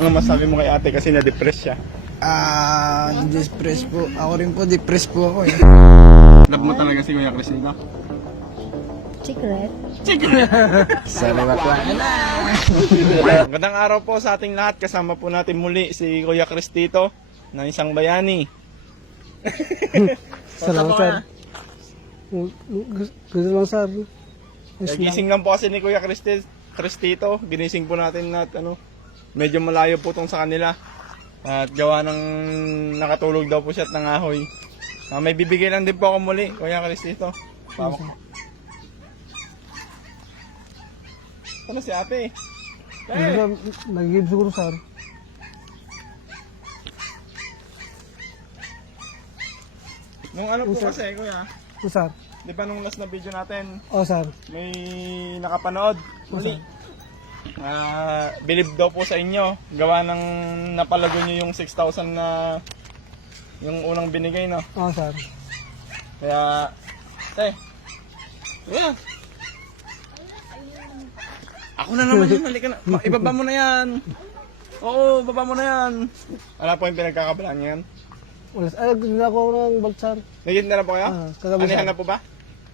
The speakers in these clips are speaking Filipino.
Ano masabi mo kay ate kasi na-depress siya? Depressed po. Ako rin po, depressed po ako eh. Love mo talaga si Kuya Cristina? Secret? Salamat po. Magandang araw po sa ating lahat. Kasama po natin muli si Kuya Cristito ng isang bayani. Salamat, sir. Gusto lang, sir. Gising lang po kasi ni Kuya Cristito. Ginising po natin at medyo malayo po tong sa kanila. At gawa ng nakatulog daw po siya at nangahoy. May bibigay lang din po ako muli, Kuya Cristito. Ano si ate? Nag-give siguro, sir. Nung ano po kasi, Kuya, Sir. di ba nung last na video natin, Oh, sir. may nakapanood muli. Believe daw po sa inyo. Gawa ng napalago nyo yung 6,000 na yung unang binigay, no? Oh, sir. Kaya, Kuya. Ako na naman yun, halika na. Ibaba mo na yan. Oo, baba mo na yan. Wala po yung pinagkakabalaan ngayon. Wala, gusto na ako ng balt, sir. Nagiging na po kayo? Kagabi, sir. Anihan na po ba?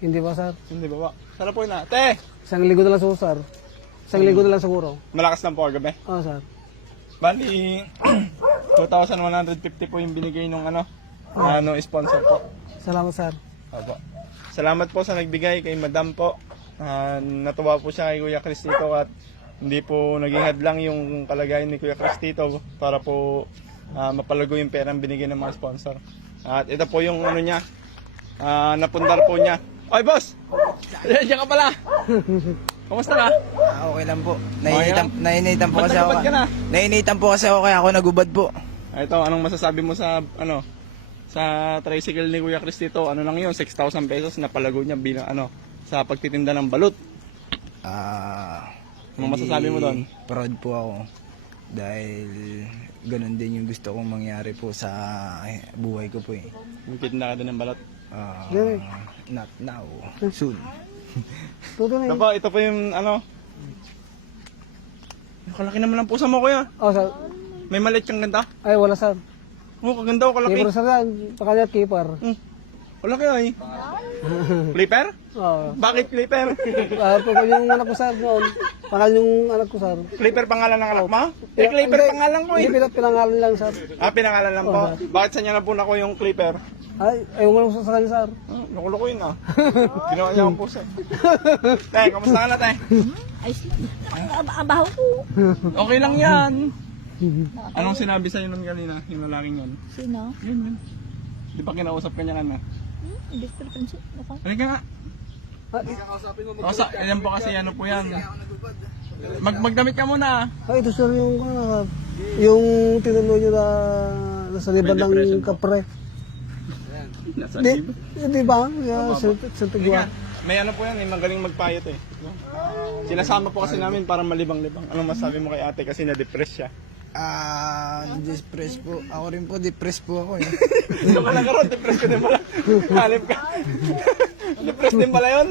Hindi ba, sir? Hindi ba? Sana po yun na. Te! Isang linggo na lang siguro, sir. Isang linggo na lang siguro. Malakas lang po kagabi. Oh, sir. Bali, 2,150 po yung binigay nung sponsor po. Salamat, sir. Opo. Salamat po sa nagbigay kay Madam po. Natuwa po siya kay Kuya Cristito at hindi po naging hadlang yung kalagayan ni Kuya Cristito para po mapalago yung perang binigay ng mga sponsor. At ito po yung niya, napundar po niya. Oy boss! Diyan ka pala! Kumusta ka? Okay lang po. Nainitan po kasi ako. Ba't ka na? Nainitan po kasi ako kaya ako nagubad po. Ito, anong masasabi mo sa sa tricycle ni Kuya Cristito? Ano lang yun, 6,000 pesos na palago niya bilang sa pagtitinda ng balut. Ano masasabi mo doon? Proud po ako. Dahil ganun din yung gusto kong mangyari po sa buhay ko po eh. Magtitinda ka din ng balut. Not now. Soon. Tuto na Ito po, ito po yung Kalaki naman ang pusa mo, Kuya. Oh, sir. May maliit kang ganda. Ay, wala, sir. Kaganda, kalaki. Keeper, sir. Pakanya keeper. Wala kaya eh. Flipper? Oh. Bakit Flipper? Po yung anak ko, sir, noon. Pangalan yung anak ko, sir. Flipper pangalan ng anak mo? Clipper pangalan ko eh. Hindi, pinangalan lang, sir. Pinangalan lang po. Bakit sa niya na po na ko yung Clipper? Ay, ayaw mo lang sa kanya, sir. Nakulo ko yun Ginawa niya akong pusa. Tay, kamusta ka na, tay? Ayos lang. Ang baho ko. Okay lang yan. Anong sinabi sa'yo nun kanina? Yung lalaking yun? Sino? Yun. Di ba kinausap ka niya kan Hindi ko pinansin. Halika nga. Ayan po kasi po yan. Magdamit ka muna. Ay, ito, sir, yung tinuloy nyo na nasa liban ng kapre. Nasa Di ba? Sa Tugwa. May po yan, magaling magpayat eh. Sinasama po kasi namin para malibang-libang. Anong masabi mo kay ate kasi na-depress siya? Depressed po. Ako rin po, depressed po ako eh. Ito ka lang karoon, depressed ka din pala. Halip ka. Depressed din pala yun.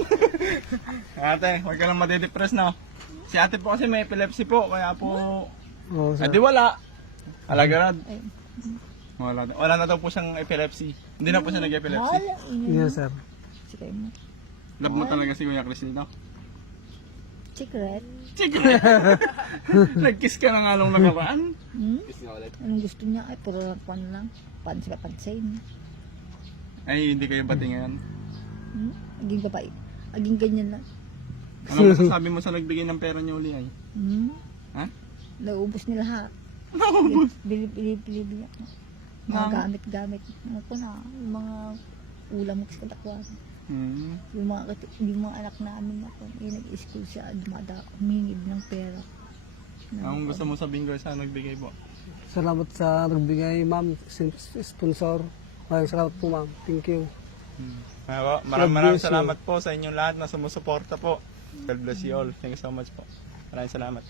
Ate, huwag ka lang madidepress na. Si ate po kasi may epilepsy po, kaya po... Oh, sir. Di wala. Alagarad. Wala na daw po siyang epilepsy. Hindi na po siya nag-epilepsy. Yes, sir. Sige mo. Love mo talaga si Kuya Cristito? Secret? Nag-kiss ka na nga nung nakaraan. Anong gusto niya? Ay, puro lang pan lang. Pansin. Ay, hindi kayo pati ngayon. Aging babae. Aging ganyan lang. Ano masasabi mo sa nagbigay ng pera niyo uli ay? Ha? Naubos nila lahat. Bili niya. Mga gamit-gamit. Ano ko na, yung mga ulam ko sa katakwan. Yung mga anak namin ako, yung nag-school siya, humingid ng pera. Anong gusto mo sabihin ko sa nagbigay po? Salamat sa nagbigay, ma'am, sponsor. Maraming salamat po, ma'am. Thank you. Maraming salamat po sa inyong lahat na sumusuporta po. God bless you all. Thank you so much po. Maraming salamat.